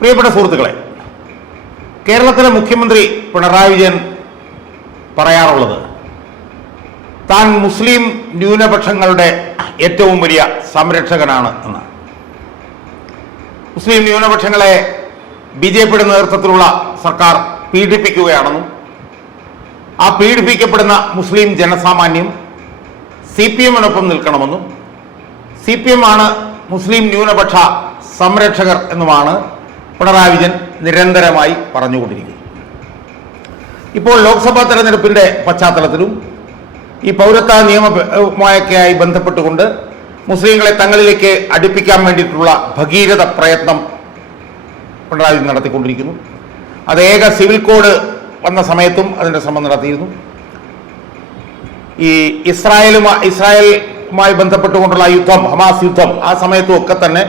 പ്രിയപ്പെട്ട സുഹൃത്തുക്കളെ കേരളത്തിലെ മുഖ്യമന്ത്രി പിണറായി വിജയൻ പറയാറുള്ളത് താൻ മുസ്ലിം ന്യൂനപക്ഷങ്ങളുടെ ഏറ്റവും വലിയ സംരക്ഷകനാണ് എന്ന് മുസ്ലിം ന്യൂനപക്ഷങ്ങളെ ബി ജെ പിയുടെ നേതൃത്വത്തിലുള്ള സർക്കാർ പീഡിപ്പിക്കുകയാണെന്നും ആ പീഡിപ്പിക്കപ്പെടുന്ന മുസ്ലിം ജനസാമാന്യം സി പി എമ്മിനൊപ്പം നിൽക്കണമെന്നും സി പി എം ആണ് മുസ്ലിം ന്യൂനപക്ഷ സംരക്ഷകർ എന്നുമാണ് പിണറായി വിജയൻ നിരന്തരമായി പറഞ്ഞുകൊണ്ടിരിക്കുന്നു. ഇപ്പോൾ ലോക്സഭാ തെരഞ്ഞെടുപ്പിന്റെ പശ്ചാത്തലത്തിലും ഈ പൗരത്വ നിയമമായൊക്കെയായി ബന്ധപ്പെട്ടുകൊണ്ട് മുസ്ലിങ്ങളെ തങ്ങളിലേക്ക് അടുപ്പിക്കാൻ വേണ്ടിയിട്ടുള്ള ഭഗീരഥ പ്രയത്നം പിണറായി നടത്തിക്കൊണ്ടിരിക്കുന്നു. അത് ഏക സിവിൽ കോഡ് വന്ന സമയത്തും അതിന്റെ ശ്രമം നടത്തിയിരുന്നു. ഈ ഇസ്രായേലുമായി ഇസ്രായേലുമായി ബന്ധപ്പെട്ടുകൊണ്ടുള്ള യുദ്ധം ഹമാസ് യുദ്ധം ആ സമയത്തും ഒക്കെ തന്നെ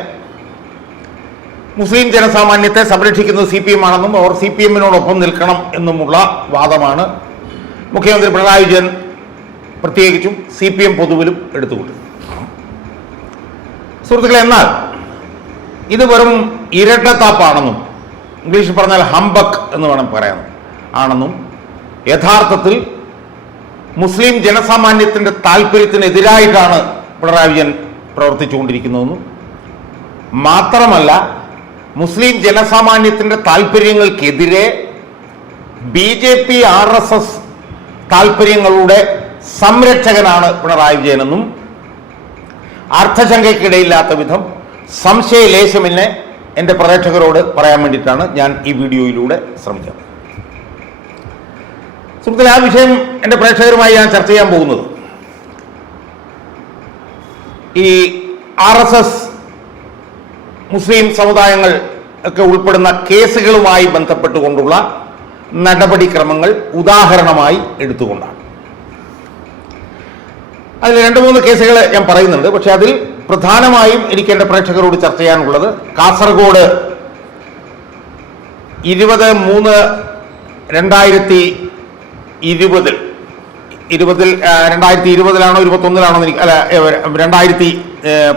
മുസ്ലിം ജനസാമാന്യത്തെ സംരക്ഷിക്കുന്നത് സി പി എം ആണെന്നും അവർ സി പി എമ്മിനോടൊപ്പം നിൽക്കണം എന്നുമുള്ള വാദമാണ്. മുഖ്യമന്ത്രി പിണറായി വിജയൻ പ്രത്യേകിച്ചും സി പി എം പൊതുവിലും എടുത്തുകൊണ്ട്. സുഹൃത്തുക്കളെ എന്നാൽ ഇത് വെറും ഇരട്ടത്താപ്പാണെന്നും ഇംഗ്ലീഷിൽ പറഞ്ഞാൽ ഹംബക്ക് എന്ന് വേണം പറയാൻ ആണെന്നും യഥാർത്ഥത്തിൽ മുസ്ലിം ജനസാമാന്യത്തിന്റെ താല്പര്യത്തിനെതിരായിട്ടാണ് പിണറായി വിജയൻ പ്രവർത്തിച്ചുകൊണ്ടിരിക്കുന്നതെന്നും മാത്രമല്ല മുസ്ലിം ജനസാമാന്യത്തിന്റെ താല്പര്യങ്ങൾക്കെതിരെ B J P R S S താല്പര്യങ്ങളുടെ സംരക്ഷകനാണ് പിണറായി വിജയനെന്നും അർത്ഥശങ്കയ്ക്കിടയില്ലാത്ത വിധം സംശയലേശമെന്നെ എന്റെ പ്രേക്ഷകരോട് പറയാൻ വേണ്ടിയിട്ടാണ് ഞാൻ ഈ വീഡിയോയിലൂടെ ശ്രമിച്ചത്. സുഹൃത്തിൽ ആ വിഷയം എന്റെ പ്രേക്ഷകരുമായി ഞാൻ ചർച്ച ചെയ്യാൻ പോകുന്നത് ഈ ആർ എസ് എസ് മുസ്ലിം സമുദായങ്ങൾ ഒക്കെ ഉൾപ്പെടുന്ന കേസുകളുമായി ബന്ധപ്പെട്ടുകൊണ്ടുള്ള നടപടിക്രമങ്ങൾ ഉദാഹരണമായി എടുത്തുകൊണ്ടാണ്. അതിൽ രണ്ട് മൂന്ന് കേസുകൾ ഞാൻ പറയുന്നുണ്ട്. പക്ഷേ അതിൽ പ്രധാനമായും എനിക്ക് എന്റെ പ്രേക്ഷകരോട് ചർച്ച ചെയ്യാനുള്ളത് കാസർഗോഡ് ഇരുപത് മൂന്ന് രണ്ടായിരത്തി ഇരുപതിൽ. ഇരുപതിൽ രണ്ടായിരത്തി ഇരുപതിലാണോ ഇരുപത്തൊന്നിലാണോ എനിക്ക് അല്ല രണ്ടായിരത്തി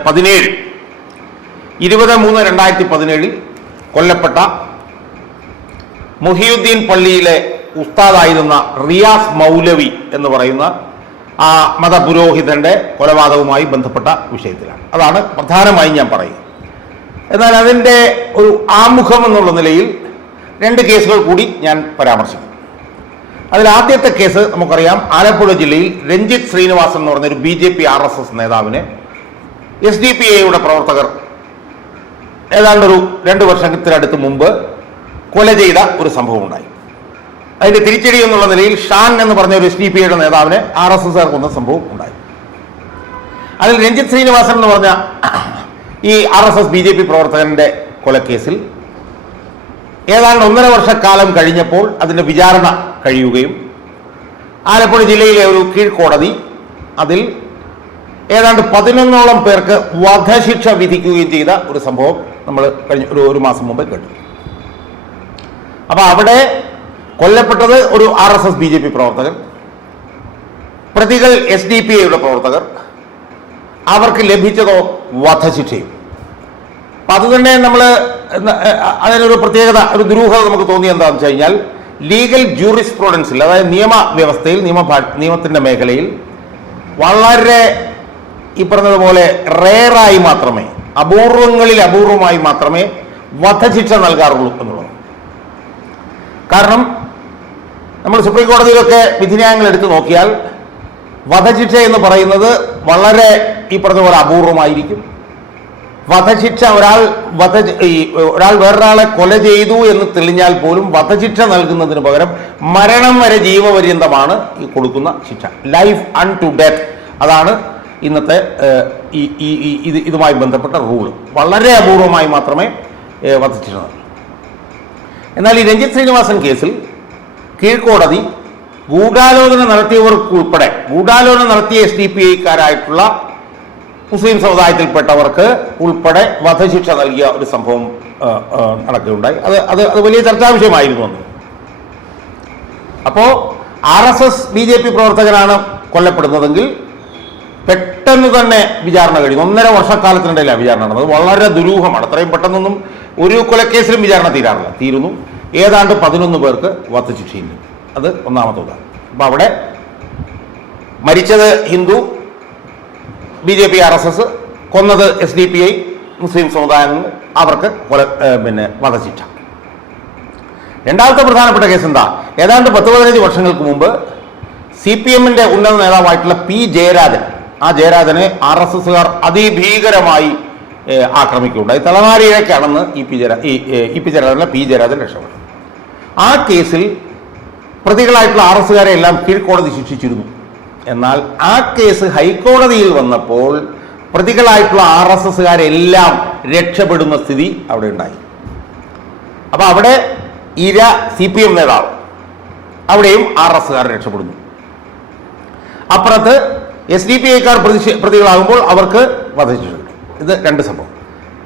പതിനേഴ് ഇരുപത് മൂന്ന് രണ്ടായിരത്തി പതിനേഴിൽ കൊല്ലപ്പെട്ട മുഹിയുദ്ദീൻ പള്ളിയിലെ ഉസ്താദായിരുന്ന റിയാസ് മൗലവി എന്ന് പറയുന്ന ആ മതപുരോഹിതന്റെ കൊലപാതകവുമായി ബന്ധപ്പെട്ട വിഷയത്തിലാണ്. അതാണ് പ്രധാനമായും ഞാൻ പറയുന്നത് എന്നാൽ അതിന്റെ ഒരു ആമുഖം എന്നുള്ള നിലയിൽ രണ്ട് കേസുകൾ കൂടി ഞാൻ പരാമർശിക്കും. അതിൽ ആദ്യത്തെ കേസ് നമുക്കറിയാം ആലപ്പുഴ ജില്ലയിൽ രഞ്ജിത്ത് ശ്രീനിവാസൻ എന്ന് പറഞ്ഞ ഒരു B J P R S S നേതാവിനെ എസ് ഡി പി എയുടെ പ്രവർത്തകർ ഏതാണ്ടൊരു രണ്ട് വർഷത്തിനടുത്ത് മുമ്പ് കൊല ചെയ്ത ഒരു സംഭവം ഉണ്ടായി അതിന്റെ തിരിച്ചടി എന്നുള്ള നിലയിൽ ഷാൻ എന്ന് പറഞ്ഞ ഒരു എസ് ഡി പി ഐയുടെ നേതാവിനെ ആർ എസ് എസ് കൊന്ന സംഭവം ഉണ്ടായി. അതിൽ രഞ്ജിത് ശ്രീനിവാസൻ എന്ന് പറഞ്ഞ ഈ R S S B J P പ്രവർത്തകന്റെ കൊലക്കേസിൽ ഏതാണ്ട് ഒന്നര വർഷക്കാലം കഴിഞ്ഞപ്പോൾ അതിന്റെ വിചാരണ കഴിയുകയും ആലപ്പുഴ ജില്ലയിലെ ഒരു കീഴ്ക്കോടതി അതിൽ ഏതാണ്ട് പതിനൊന്നോളം പേർക്ക് വധശിക്ഷ വിധിക്കുകയും ചെയ്ത ഒരു സംഭവം നമ്മൾ കഴിഞ്ഞ ഒരു ഒരു മാസം മുമ്പ് കേട്ടു. അപ്പോൾ അവിടെ കൊല്ലപ്പെട്ടത് ഒരു R S S B J P പ്രവർത്തകൻ പ്രതികൾ എസ് ഡി പി ഐയുടെ പ്രവർത്തകർ അവർക്ക് ലഭിച്ചതോ വധശിക്ഷയും. അപ്പൊ അത് തന്നെ നമ്മൾ അതിനൊരു പ്രത്യേകത ഒരു ദുരൂഹത നമുക്ക് തോന്നി എന്താണെന്ന് വെച്ച് കഴിഞ്ഞാൽ ലീഗൽ ജൂറിസ്പ്രുഡൻസിൽ അതായത് നിയമ വ്യവസ്ഥയിൽ നിയമ നിയമത്തിന്റെ മേഖലയിൽ വളരെ ഈ പറഞ്ഞതുപോലെ റേറായി മാത്രമേ അപൂർവങ്ങളിൽ അപൂർവമായി മാത്രമേ വധശിക്ഷ നൽകാറുള്ളൂ എന്നുള്ളത്. കാരണം നമ്മൾ സുപ്രീം കോടതിയിലൊക്കെ വിധിന്യായങ്ങൾ എടുത്തു നോക്കിയാൽ വധശിക്ഷ എന്ന് പറയുന്നത് വളരെ ഈ പറഞ്ഞ പോലെ അപൂർവമായിരിക്കും. വധശിക്ഷ ഒരാൾ വധ ഈ ഒരാൾ വേറൊരാളെ കൊല ചെയ്തു എന്ന് തെളിഞ്ഞാൽ പോലും വധശിക്ഷ നൽകുന്നതിന് പകരം മരണം വരെ ജീവപര്യന്തമാണ് ഈ കൊടുക്കുന്ന ശിക്ഷ. ലൈഫ് അൺ ടു ഡെത്ത് അതാണ് ഇന്നത്തെ ഈ ഇത് ഇതുമായി ബന്ധപ്പെട്ട റൂൾ വളരെ അപൂർവമായി മാത്രമേ വധിച്ചിരുന്നത് എന്നാൽ ഈ രഞ്ജിത് ശ്രീനിവാസൻ കേസിൽ കീഴ്ക്കോടതി ഗൂഢാലോചന നടത്തിയവർക്കുൾപ്പെടെ ഗൂഢാലോചന നടത്തിയ എസ് ഡി പി ഐക്കാരായിട്ടുള്ള മുസ്ലിം സമുദായത്തിൽപ്പെട്ടവർക്ക് ഉൾപ്പെടെ വധശിക്ഷ നൽകിയ ഒരു സംഭവം നടക്കുകയുണ്ടായി. അത് അത് അത് വലിയ ചർച്ചാ വിഷയമായിരുന്നു അന്ന്. അപ്പോൾ R S S B J P പ്രവർത്തകനാണ് കൊല്ലപ്പെടുന്നതെങ്കിൽ പെട്ടെന്ന് തന്നെ വിചാരണ കഴിയും. ഒന്നര വർഷക്കാലത്തിനിടയിലാണ് വിചാരണ നടന്നത്. വളരെ ദുരൂഹമാണ്. അത്രയും പെട്ടെന്നൊന്നും ഒരു കൊലക്കേസിലും വിചാരണ തീരാറില്ല. തീരുന്നു. ഏതാണ്ട് പതിനൊന്ന് പേർക്ക് വധശിക്ഷയുണ്ട്. അത് ഒന്നാമത്തെ ഉദാഹരണം. അപ്പോൾ അവിടെ മരിച്ചത് Hindu B J P R S S കൊന്നത് എസ് ഡി പി ഐ മുസ്ലിം സമുദായങ്ങൾ അവർക്ക് കൊല പിന്നെ വധശിക്ഷ. രണ്ടാമത്തെ പ്രധാനപ്പെട്ട കേസ് എന്താ? ഏതാണ്ട് പത്ത് പതിനഞ്ച് വർഷങ്ങൾക്ക് മുമ്പ് സി പി എമ്മിന്റെ ഉന്നത നേതാവായിട്ടുള്ള പി ജയരാജൻ ആ ജയരാജനെ ആർ എസ് എസുകാർ അതിഭീകരമായി ആക്രമിക്കുകയുണ്ടായി തലനാരിഴയ്ക്കാണെന്ന് ഇ പി ജയരാ ഇ പി ജയരാജനെ പി ജയരാജൻ രക്ഷപ്പെട്ടു. ആ കേസിൽ പ്രതികളായിട്ടുള്ള ആർ എസുകാരെ എല്ലാം കീഴ്ക്കോടതി ശിക്ഷിച്ചിരുന്നു. എന്നാൽ ആ കേസ് ഹൈക്കോടതിയിൽ വന്നപ്പോൾ പ്രതികളായിട്ടുള്ള ആർ എസ് എസുകാരെല്ലാം രക്ഷപ്പെടുന്ന സ്ഥിതി അവിടെ ഉണ്ടായി. അപ്പോൾ അവിടെ ഇര സി പി എം നേതാവ് അവിടെയും ആർ എസുകാർ രക്ഷപ്പെടുന്നു. അപ്പുറത്ത് എസ് ഡി പി ഐക്കാർ പ്രതികളാകുമ്പോൾ അവർക്ക് വധശിക്ഷ. ഇത് രണ്ട് സംഭവം.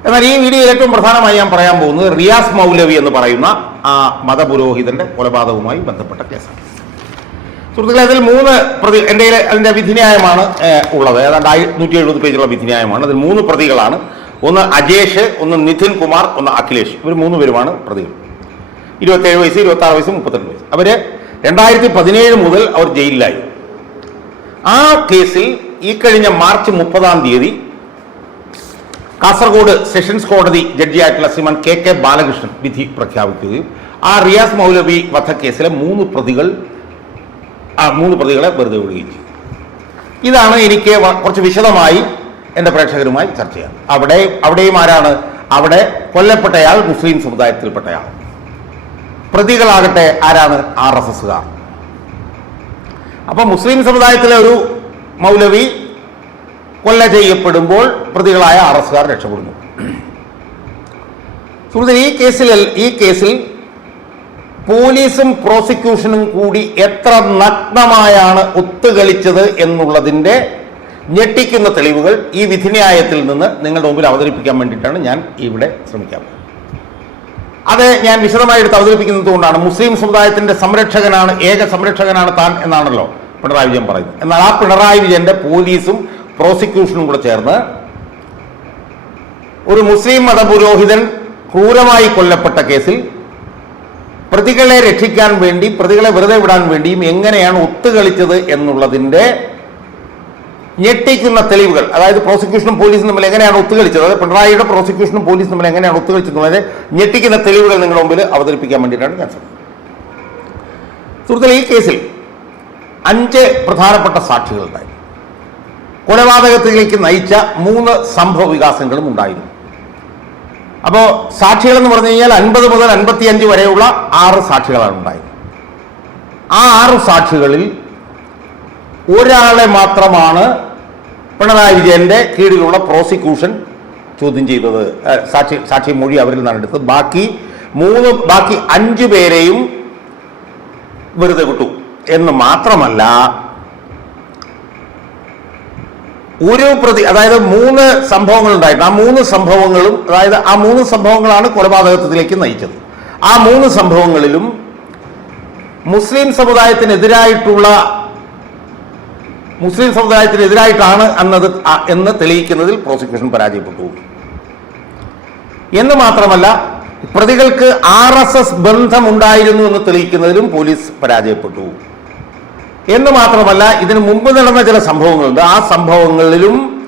എന്നാൽ ഈ വീഡിയോയിൽ ഏറ്റവും പ്രധാനമായി ഞാൻ പറയാൻ പോകുന്നത് റിയാസ് മൗലവി എന്ന് പറയുന്ന ആ മതപുരോഹിതന്റെ കൊലപാതകവുമായി ബന്ധപ്പെട്ട കേസാണ്. സുഹൃത്തുക്കളെ അതിൽ മൂന്ന് പ്രതി എന്റെ അതിന്റെ വിധിന്യായമാണ് ഉള്ളത്. ഏതാണ്ട് ആയി നൂറ്റി എഴുപത് പേജുള്ള വിധിന്യായമാണ്. അതിൽ മൂന്ന് പ്രതികളാണ്. ഒന്ന് അജേഷ് ഒന്ന് നിതിൻ കുമാർ ഒന്ന് അഖിലേഷ്. ഇവർ മൂന്ന് പേരുമാണ് പ്രതികൾ. ഇരുപത്തേഴ് വയസ്സ് ഇരുപത്തി ആറ് വയസ്സ് മുപ്പത്തെട്ട് വയസ്സ്. അവർ രണ്ടായിരത്തി പതിനേഴ് മുതൽ അവർ ജയിലിലായി. ആ കേസിൽ ഈ കഴിഞ്ഞ മാർച്ച് മുപ്പതാം തീയതി കാസർഗോഡ് സെഷൻസ് കോടതി ജഡ്ജിയായിട്ടുള്ള ശ്രീമാൻ കെ കെ ബാലകൃഷ്ണൻ വിധി പ്രഖ്യാപിക്കുകയും ആ റിയാസ് മൗലവി വധക്കേസിലെ മൂന്ന് പ്രതികൾ ആ മൂന്ന് പ്രതികളെ വെറുതെ വിടുകയും ചെയ്തു. ഇതാണ് എനിക്ക് കുറച്ച് വിശദമായി എന്റെ പ്രേക്ഷകരുമായി ചർച്ച ചെയ്യാം അവിടെ അവിടെയും ആരാണ്? അവിടെ കൊല്ലപ്പെട്ടയാൾ മുസ്ലിം സമുദായത്തിൽപ്പെട്ടയാൾ. പ്രതികളാകട്ടെ ആരാണ്? ആർ എസ് എസുകാർ അപ്പൊ മുസ്ലിം സമുദായത്തിലെ ഒരു മൗലവി കൊല്ല ചെയ്യപ്പെടുമ്പോൾ പ്രതികളായ ആർ എസുകാർ രക്ഷപ്പെടുന്നു. സുഹൃത്തുക്കളെ ഈ കേസിൽ ഈ കേസിൽ പോലീസും പ്രോസിക്യൂഷനും കൂടി എത്ര നഗ്നമായാണ് ഒത്തുകളിച്ചത് എന്നുള്ളതിന്റെ ഞെട്ടിക്കുന്ന തെളിവുകൾ ഈ വിധിന്യായത്തിൽ നിന്ന് നിങ്ങളുടെ മുമ്പിൽ അവതരിപ്പിക്കാൻ വേണ്ടിയിട്ടാണ് ഞാൻ ഇവിടെ ശ്രമിക്കാൻ അത് ഞാൻ വിശദമായി എടുത്ത് അവതരിപ്പിക്കുന്നത് കൊണ്ടാണ് മുസ്ലിം സമുദായത്തിന്റെ സംരക്ഷകനാണ് ഏക സംരക്ഷകനാണ് താൻ എന്നാണല്ലോ. പിണറായി വിജയൻ പറയുന്നത് എന്നാൽ ആ പിണറായി വിജയന്റെ പോലീസും പ്രോസിക്യൂഷനും കൂടെ ചേർന്ന് ഒരു മുസ്ലിം മതപുരോഹിതൻ ക്രൂരമായി കൊല്ലപ്പെട്ട കേസിൽ പ്രതികളെ രക്ഷിക്കാൻ വേണ്ടി പ്രതികളെ വെറുതെ വിടാൻ വേണ്ടിയും എങ്ങനെയാണ് ഒത്തുകളിച്ചത് എന്നുള്ളതിന്റെ ഞെട്ടിക്കുന്ന തെളിവുകൾ അതായത് പ്രോസിക്യൂഷനും പോലീസും തമ്മിൽ എങ്ങനെയാണ് ഒത്തുകളിച്ചത് അതായത് പിണറായിയുടെ പ്രോസിക്യൂഷനും പോലീസും തമ്മിൽ എങ്ങനെയാണ് ഒത്തുകളിച്ചത് എന്നുള്ളത് ഞെട്ടിക്കുന്ന തെളിവുകൾ നിങ്ങളുടെ മുമ്പിൽ അവതരിപ്പിക്കാൻ വേണ്ടിയിട്ടാണ് ഞാൻ ശ്രമിക്കുന്നത്. സുഹൃത്തുക്കളെ ഈ കേസിൽ അഞ്ച് പ്രധാനപ്പെട്ട സാക്ഷികളുണ്ടായി കൊലപാതകത്തിലേക്ക് നയിച്ച മൂന്ന് സംഭവ വികാസങ്ങളും ഉണ്ടായിരുന്നു. അപ്പോൾ സാക്ഷികളെന്ന് പറഞ്ഞു കഴിഞ്ഞാൽ അൻപത് മുതൽ അൻപത്തിയഞ്ച് വരെയുള്ള ആറ് സാക്ഷികളാണ് ഉണ്ടായത്. ആ ആറ് സാക്ഷികളിൽ ഒരാളെ മാത്രമാണ് പിണറായി വിജയന്റെ കീഴിലുള്ള പ്രോസിക്യൂഷൻ ചോദ്യം ചെയ്തത്. സാക്ഷി സാക്ഷി മൊഴി അവരിൽ നിന്നാണ് എടുത്തത്. ബാക്കി മൂന്ന് ബാക്കി അഞ്ചു പേരെയും വെറുതെ വിട്ടു. എന്ന് മാത്രമല്ല ഒരു പ്രതി അതായത് മൂന്ന് സംഭവങ്ങൾ ഉണ്ടായിട്ട് ആ മൂന്ന് സംഭവങ്ങളും അതായത് ആ മൂന്ന് സംഭവങ്ങളാണ് കൊലപാതകത്തിലേക്ക് നയിച്ചത്. ആ മൂന്ന് സംഭവങ്ങളിലും മുസ്ലിം സമുദായത്തിനെതിരായിട്ടുള്ള മുസ്ലിം സമുദായത്തിനെതിരായിട്ടാണ് എന്നത് എന്ന് തെളിയിക്കുന്നതിൽ പ്രോസിക്യൂഷൻ പരാജയപ്പെട്ടു. എന്ന് മാത്രമല്ല പ്രതികൾക്ക് ആർ എസ് എസ് ബന്ധമുണ്ടായിരുന്നു എന്ന് തെളിയിക്കുന്നതിലും പോലീസ് പരാജയപ്പെട്ടു. എന്ന് മാത്രമല്ല ഇതിനു മുമ്പ് നടന്ന ചില സംഭവങ്ങളുണ്ട്. ആ സംഭവങ്ങളിലും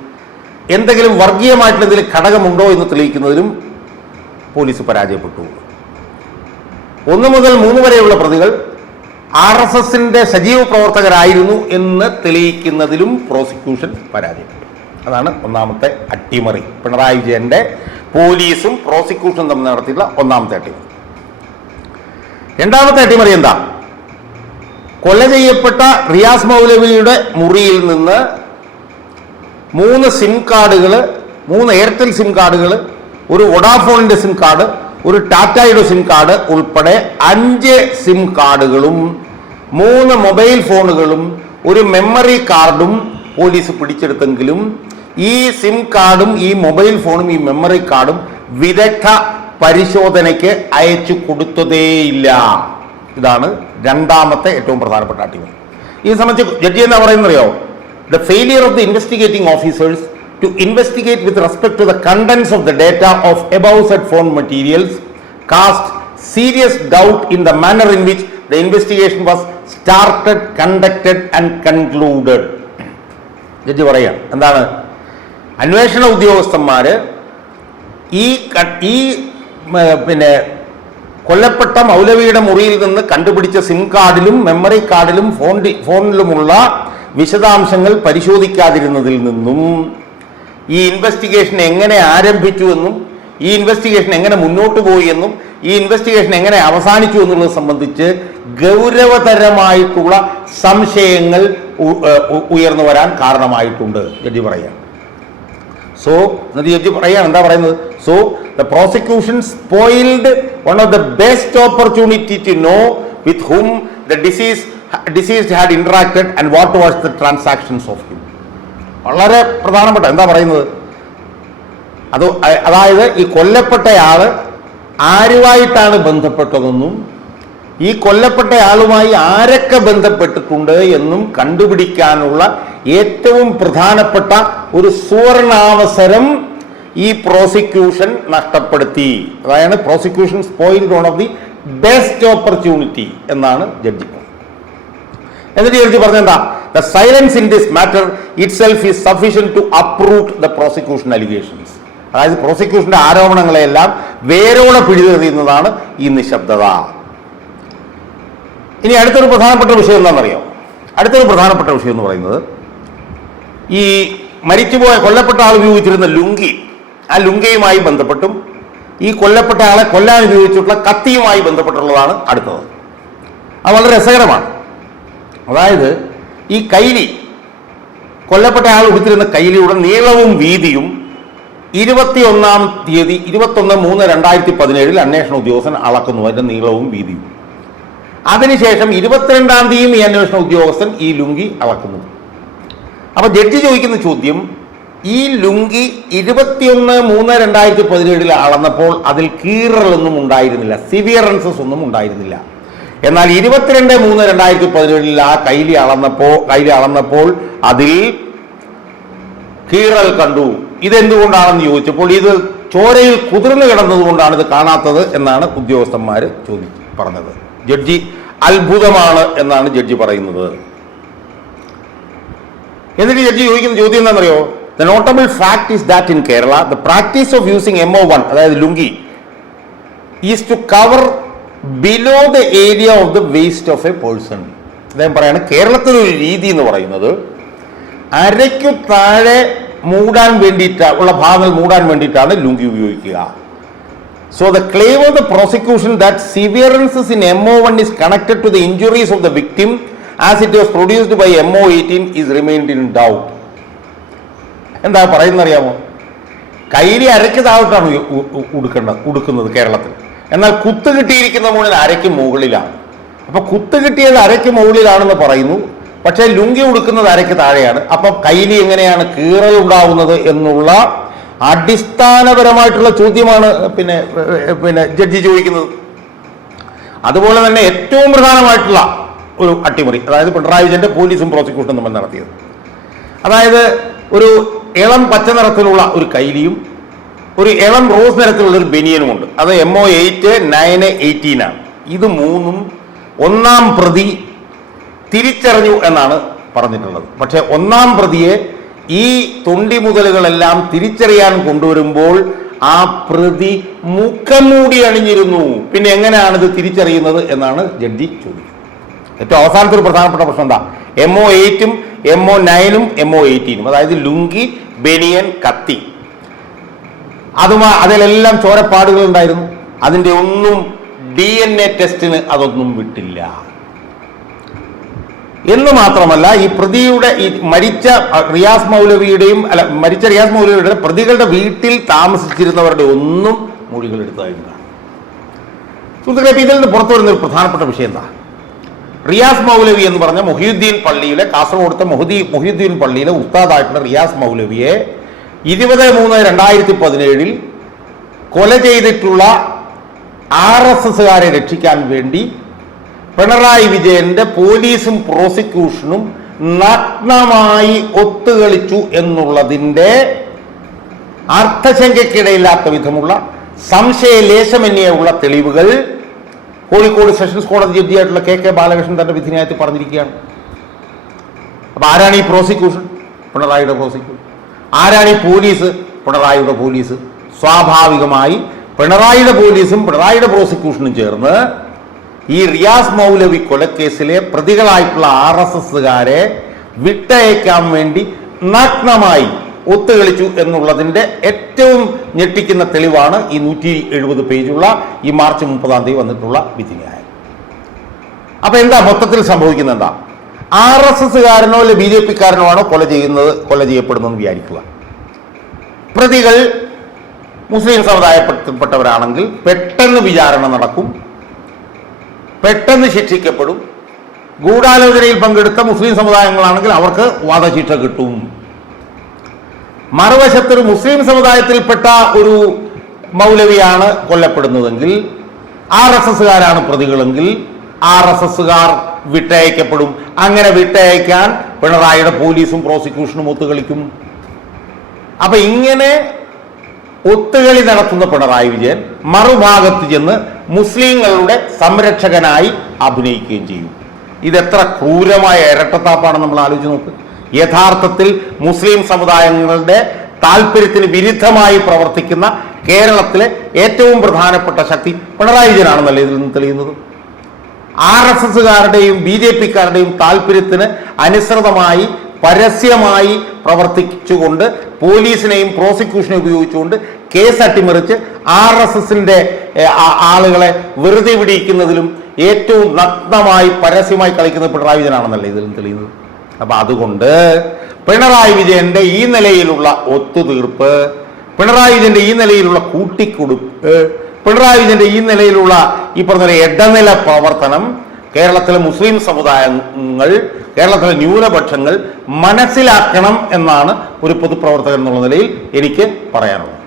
എന്തെങ്കിലും വർഗീയമായിട്ടുള്ള എന്തെങ്കിലും ഘടകമുണ്ടോ എന്ന് തെളിയിക്കുന്നതിലും പോലീസ് പരാജയപ്പെട്ടു. ഒന്ന് മുതൽ മൂന്ന് വരെയുള്ള പ്രതികൾ ആർ എസ് എസിന്റെ സജീവ പ്രവർത്തകരായിരുന്നു എന്ന് തെളിയിക്കുന്നതിലും പ്രോസിക്യൂഷൻ പരാജയപ്പെട്ടു. അതാണ് ഒന്നാമത്തെ അട്ടിമറി. പിണറായി വിജയന്റെ പോലീസും പ്രോസിക്യൂഷനും തമ്മിൽ നടത്തിയിട്ടുള്ള ഒന്നാമത്തെ അട്ടിമറി. രണ്ടാമത്തെ അട്ടിമറി എന്താ? കൊല ചെയ്യപ്പെട്ട റിയാസ് മൗലവിയുടെ മുറിയിൽ നിന്ന് മൂന്ന് സിം കാർഡുകൾ മൂന്ന് എയർടെൽ സിം കാർഡുകൾ ഒരു വൊഡാഫോണിന്റെ സിം കാർഡ് ഒരു ടാറ്റയുടെ സിം കാർഡ് ഉൾപ്പെടെ അഞ്ച് സിം കാർഡുകളും മൂന്ന് മൊബൈൽ ഫോണുകളും ഒരു മെമ്മറി കാർഡും പോലീസ് പിടിച്ചെടുത്തെങ്കിലും ഈ സിം കാർഡും ഈ മൊബൈൽ ഫോണും ഈ മെമ്മറി കാർഡും വിദഗ്ധ പരിശോധനയ്ക്ക് അയച്ചു കൊടുത്തതേയില്ല. ഇതാണ് രണ്ടാമത്തെ ഏറ്റവും പ്രധാനപ്പെട്ട അട്ടിമറി ഈ സംബന്ധിച്ച് ജഡ്ജി എന്താ പറയുന്നറിയോ? The failure of the investigating officers to investigate with respect to the contents of the data of above set phone materials cast serious doubt in the manner in which the investigation was started conducted and concluded judge പറയാം എന്താണ്? അന്വേഷണ ഉദ്യോഗസ്ഥന്മാർ ഈ ഈ പിന്നെ കൊല്ലപ്പെട്ട മൗലവിയുടെ മുറിയിൽ നിന്ന് കണ്ടുപിടിച്ച സിം കാർഡിലും മെമ്മറി കാർഡിലും ഫോൺ ഫോണിലുമുള്ള വിശദാംശങ്ങൾ പരിശോധിക്കാതിരുന്നതിൽ നിന്നും ഈ ഇൻവെസ്റ്റിഗേഷൻ എങ്ങനെ ആരംഭിച്ചു എന്നും ഈ ഇൻവെസ്റ്റിഗേഷൻ എങ്ങനെ മുന്നോട്ട് പോയി എന്നും ഈ ഇൻവെസ്റ്റിഗേഷൻ എങ്ങനെ അവസാനിച്ചു എന്നുള്ളത് സംബന്ധിച്ച് ഗൗരവതരമായിട്ടുള്ള സംശയങ്ങൾ ഉയർന്നു വരാൻ കാരണമായിട്ടുണ്ട്. ജഡ്ജി പറയാം. സോ എന്നിട്ട് ജഡ്ജി പറയാണ് എന്താ പറയുന്നത്? So the prosecution spoiled one of the best opportunity to know with hmm the disease deceased had interacted and what was the transactions of him വളരെ പ്രധാനപ്പെട്ട എന്താ പറയുന്നത്? അത് അതായത് ഈ കൊല്ലപ്പെട്ടയാൾ ആരുമായിട്ടാണ് ബന്ധപ്പെട്ടതെന്നും ഈ കൊല്ലപ്പെട്ട ആളുമായി ആരൊക്കെ ബന്ധപ്പെട്ടിട്ടുണ്ട് എന്നും കണ്ടുപിടിക്കാനുള്ള ഏറ്റവും പ്രധാനപ്പെട്ട ഒരു സുവർണാവസരം ഈ പ്രോസിക്യൂഷൻ നഷ്ടപ്പെടുത്തി. അതായത് prosecution point on of the best opportunity എന്നാണ് ജഡ്ജി എന്നിട്ട് ജഡ്ജി പറഞ്ഞെന്താ? The silence in this matter itself is sufficient to approve the prosecution allegations അതായത് പ്രോസിക്യൂഷന്റെ ആരോപണങ്ങളെല്ലാം വേരോടെ പിടിതെറിയുന്നതാണ് ഈ നിശബ്ദത. ഇനി അടുത്തൊരു പ്രധാനപ്പെട്ട വിഷയം എന്താണെന്നറിയോ? അടുത്തൊരു പ്രധാനപ്പെട്ട വിഷയം എന്ന് പറയുന്നത് ഈ മരിച്ചുപോയ കൊല്ലപ്പെട്ട ആൾ ഉപയോഗിച്ചിരുന്ന ലുങ്കി ആ ലുങ്കയുമായി ബന്ധപ്പെട്ടും ഈ കൊല്ലപ്പെട്ട ആളെ കൊല്ലാൻ ഉപയോഗിച്ചിട്ടുള്ള കത്തിയുമായി ബന്ധപ്പെട്ടുള്ളതാണ് അടുത്തത്. അത് വളരെ രസകരമാണ്. അതായത് ഈ കൈലി കൊല്ലപ്പെട്ട ആൾ ഉടുത്തിരുന്ന കൈലിയുടെ നീളവും വീതിയും ഇരുപത്തിയൊന്നാം തീയതി ഇരുപത്തൊന്ന് മൂന്ന് രണ്ടായിരത്തി പതിനേഴിൽ അന്വേഷണ ഉദ്യോഗസ്ഥൻ അളക്കുന്നു. അതിന്റെ നീളവും വീതിയും. അതിനുശേഷം ഇരുപത്തിരണ്ടാം തീയതി ഈ അന്വേഷണ ഉദ്യോഗസ്ഥൻ ഈ ലുങ്കി അളക്കുന്നു. അപ്പൊ ജഡ്ജി ചോദിക്കുന്ന ചോദ്യം ഈ ലുങ്കി ഇരുപത്തിയൊന്ന് മൂന്ന് രണ്ടായിരത്തി പതിനേഴിൽ അളന്നപ്പോൾ അതിൽ കീറലൊന്നും ഉണ്ടായിരുന്നില്ല സിവിയറൻസസ് ഒന്നും ഉണ്ടായിരുന്നില്ല. എന്നാൽ ഇരുപത്തിരണ്ട് മൂന്ന് രണ്ടായിരത്തി പതിനേഴിൽ ആ കൈലി അളന്നപ്പോൾ കൈലി അളന്നപ്പോൾ അതിൽ കീറൽ കണ്ടു. ഇതെന്തുകൊണ്ടാണെന്ന് ചോദിച്ചപ്പോൾ ഇത് ചോരയിൽ കുതിർന്നു കിടന്നതുകൊണ്ടാണ് ഇത് കാണാത്തത് എന്നാണ് ഉദ്യോഗസ്ഥന്മാർ ചോദിച്ചു പറഞ്ഞത്. ജഡ്ജി അത്ഭുതമാണ് എന്നാണ് ജഡ്ജി പറയുന്നത്. എന്നിട്ട് ജഡ്ജി ചോദിക്കുന്ന ചോദ്യം എന്താണെന്നറിയോ? The notable fact is that in Kerala the practice of using M O one അതായത് lungi is to cover below the area of the waist of a person അദ്ദേഹം പറയാണ് കേരളത്തിലൊരു രീതി എന്ന് പറയുന്നത് അരയ്ക്കു താഴെ മൂടാൻ വേണ്ടിയിട്ട് ഉള്ള ഭാഗങ്ങൾ മൂടാൻ വേണ്ടിയിട്ടാണ് ലുങ്കി ഉപയോഗിക്കുക. So the claim of the prosecution that severances in M O one is the to of the it was produced by M O eighteen is remained in doubt എന്താ പറയുന്നറിയാമോ കൈലി അരയ്ക്ക് താഴോട്ടാണ് ഉ- ഉ- ഉ- ഉടുക്കേണ്ടത് ഉടുക്കുന്നത് കേരളത്തിൽ. എന്നാൽ കുത്ത് കിട്ടിയിരിക്കുന്ന മുകളിൽ അരയ്ക്ക് മുകളിലാണ്. അപ്പോൾ കുത്ത് കിട്ടിയത് അരയ്ക്ക് മുകളിലാണെന്ന് പറയുന്നു. പക്ഷേ ലുങ്കി ഉടുക്കുന്നത് അരയ്ക്ക് താഴെയാണ്. അപ്പം കൈലി എങ്ങനെയാണ് കീറൽ ഉണ്ടാവുന്നത് എന്നുള്ള അടിസ്ഥാനപരമായിട്ടുള്ള ചോദ്യമാണ് പിന്നെ പിന്നെ ജഡ്ജി ചോദിക്കുന്നത്. അതുപോലെ തന്നെ ഏറ്റവും പ്രധാനമായിട്ടുള്ള ഒരു അട്ടിമറി അതായത് പിണറായി വിജയന്റെ പോലീസും പ്രോസിക്യൂഷനും തമ്മിൽ നടത്തിയത്. അതായത് ഒരു ഇളം പച്ച നിറത്തിലുള്ള ഒരു കൈലിയും ഒരു ഇളം റോസ് നിറത്തിലുള്ള ഒരു ബനിയനുമുണ്ട്. അത് M O eight nine eighteen ആണ്. ഇത് മൂന്നും ഒന്നാം പ്രതി തിരിച്ചറിഞ്ഞു എന്നാണ് പറഞ്ഞിട്ടുള്ളത്. പക്ഷെ ഒന്നാം പ്രതിയെ ഈ തൊണ്ടി മുതലുകളെല്ലാം തിരിച്ചറിയാൻ കൊണ്ടുവരുമ്പോൾ ആ പ്രതി മുഖം മൂടി അണിഞ്ഞിരുന്നു. പിന്നെ എങ്ങനെയാണ് ഇത് തിരിച്ചറിയുന്നത് എന്നാണ് ജഡ്ജി ചോദിക്കുന്നത്. ഏറ്റവും അവസാനത്തെ ഒരു പ്രധാനപ്പെട്ട പ്രശ്നം എന്താ? എം ഒ എയ്റ്റും എം ഒ നയനും എം ഒ എയ്റ്റീനും അതായത് ലുങ്കി ബെനിയൻ കത്തി. അതുമാ അതിലെല്ലാം ചോരപ്പാടുകൾ ഉണ്ടായിരുന്നു അതിന്റെ ഒന്നും ഡി എൻ എ ടെസ്റ്റിന് അതൊന്നും വിട്ടില്ല. എന്ന് മാത്രമല്ല ഈ പ്രതിയുടെ ഈ മരിച്ച റിയാസ് മൗലവിയുടെയും അല്ല മരിച്ച റിയാസ് മൗലവിയുടെ പ്രതികളുടെ വീട്ടിൽ താമസിച്ചിരുന്നവരുടെ ഒന്നും മൊഴികൾ എടുത്തതായില്ല സുഹൃത്തുക്കളെ ഇതിൽ നിന്ന് പുറത്തു വരുന്ന ഒരു പ്രധാനപ്പെട്ട വിഷയം എന്താ? റിയാസ് മൗലവി എന്ന് പറഞ്ഞ മൊഹീദ്ദീൻ പള്ളിയിലെ കാസർഗോഡത്തെ മൊഹദി മൊഹീദ്ദീൻ പള്ളിയിലെ ഉസ്താദായിട്ടുള്ള റിയാസ് മൗലവിയെ ഇരുപത് മൂന്ന് രണ്ടായിരത്തി പതിനേഴിൽ കൊല ചെയ്തിട്ടുള്ള ആർ എസ് എസ്സുകാരെ രക്ഷിക്കാൻ വേണ്ടി പിണറായി വിജയന്റെ പോലീസും പ്രോസിക്യൂഷനും നഗ്നമായി ഒത്തുകളിച്ചു എന്നുള്ളതിന്റെ അർത്ഥശങ്കയ്ക്കിടയില്ലാത്ത വിധമുള്ള സംശയലേശമന്യുള്ള തെളിവുകൾ കോഴിക്കോട് സെഷൻസ് കോടതി ജഡ്ജിയായിട്ടുള്ള കെ കെ ബാലകൃഷ്ണൻ തന്റെ വിധിന്യായത്തിൽ പറഞ്ഞിരിക്കുകയാണ്. അപ്പൊ ആരാണ് ഈ പ്രോസിക്യൂഷൻ? പിണറായിയുടെ പ്രോസിക്യൂഷൻ. ആരാണ് ഈ പോലീസ്? പിണറായിയുടെ പോലീസ്. സ്വാഭാവികമായി പിണറായിയുടെ പോലീസും പിണറായിയുടെ പ്രോസിക്യൂഷനും ചേർന്ന് ഈ റിയാസ് മൗലവി കൊലക്കേസിലെ പ്രതികളായിട്ടുള്ള ആർ എസ് എസ്സുകാരെ വിട്ടയക്കാൻ വേണ്ടി നഗ്നമായി ഒത്തുകളിച്ചു എന്നുള്ളതിന്റെ ഏറ്റവും ഞെട്ടിക്കുന്ന തെളിവാണ് ഈ നൂറ്റി എഴുപത് പേജുള്ള ഈ മാർച്ച് മുപ്പതാം തീയതി വന്നിട്ടുള്ള വിധിന്യായം. അപ്പൊ എന്താ? മൊത്തത്തിൽ സംഭവിക്കുന്നത് എന്താ? ആർ എസ് എസ്സുകാരനോ അല്ലെ ബി ജെ പിക്കാരനോ ആണോ കൊല ചെയ്യുന്നത് കൊല ചെയ്യപ്പെടുന്നതെന്ന് വിചാരിക്കുക. പ്രതികൾ മുസ്ലിം സമുദായപ്പെട്ടവരാണെങ്കിൽ പെട്ടെന്ന് വിചാരണ നടക്കും. പെട്ടെന്ന് ശിക്ഷിക്കപ്പെടും. ഗൂഢാലോചനയിൽ പങ്കെടുത്ത മുസ്ലിം സമുദായങ്ങളാണെങ്കിൽ അവർക്ക് വധശിക്ഷ കിട്ടും. മറുവശത്ത് ഒരു മുസ്ലിം സമുദായത്തിൽപ്പെട്ട ഒരു മൗലവിയാണ് കൊല്ലപ്പെടുന്നതെങ്കിൽ ആർ എസ് എസ്സുകാരാണ് പ്രതികളെങ്കിൽ ആർ എസ് എസ്സുകാർ വിട്ടയക്കപ്പെടും. അങ്ങനെ വിട്ടയക്കാൻ പിണറായിയുടെ പോലീസും പ്രോസിക്യൂഷനും ഒത്തുകളിക്കും. അപ്പൊ ഇങ്ങനെ ഒത്തുകളി നടത്തുന്ന പിണറായി വിജയൻ മറുഭാഗത്ത് ചെന്ന് മുസ്ലിങ്ങളുടെ സംരക്ഷകനായി അഭിനയിക്കുകയും ചെയ്യും. ഇതെത്ര ക്രൂരമായ ഇരട്ടത്താപ്പാണെന്ന് നമ്മൾ ആലോചിച്ച് നോക്ക്. യഥാർത്ഥത്തിൽ മുസ്ലിം സമുദായങ്ങളുടെ താല്പര്യത്തിന് വിരുദ്ധമായി പ്രവർത്തിക്കുന്ന കേരളത്തിലെ ഏറ്റവും പ്രധാനപ്പെട്ട ശക്തി പിണറായി വിജയനാണെന്നല്ലേ ഇതിൽ നിന്ന് തെളിയുന്നത്? ആർ എസ് എസുകാരുടെയും ബി ജെ പിക്കാരുടെയും താല്പര്യത്തിന് അനുസൃതമായി പരസ്യമായി പ്രവർത്തിച്ചുകൊണ്ട് പോലീസിനെയും പ്രോസിക്യൂഷനെയും ഉപയോഗിച്ചുകൊണ്ട് കേസ് അട്ടിമറിച്ച് ആർ എസ് എസിന്റെ ആളുകളെ വെറുതെ വിടിയിക്കുന്നതിലും ഏറ്റവും നഗ്നമായി പരസ്യമായി കളിക്കുന്ന പിണറായി വിജയനാണെന്നല്ലേ ഇതിലും തെളിയുന്നത്? അപ്പൊ അതുകൊണ്ട് പിണറായി വിജയന്റെ ഈ നിലയിലുള്ള ഒത്തുതീർപ്പ് പിണറായി വിജയന്റെ ഈ നിലയിലുള്ള കൂട്ടിക്കൊടുപ്പ് പിണറായി വിജയന്റെ ഈ നിലയിലുള്ള ഈ പറഞ്ഞ ഇടനില പ്രവർത്തനം കേരളത്തിലെ മുസ്ലിം സമുദായങ്ങൾ കേരളത്തിലെ ന്യൂനപക്ഷങ്ങൾ മനസ്സിലാക്കണം എന്നാണ് ഒരു പൊതുപ്രവർത്തകൻ എന്നുള്ള നിലയിൽ എനിക്ക് പറയാനുള്ളത്.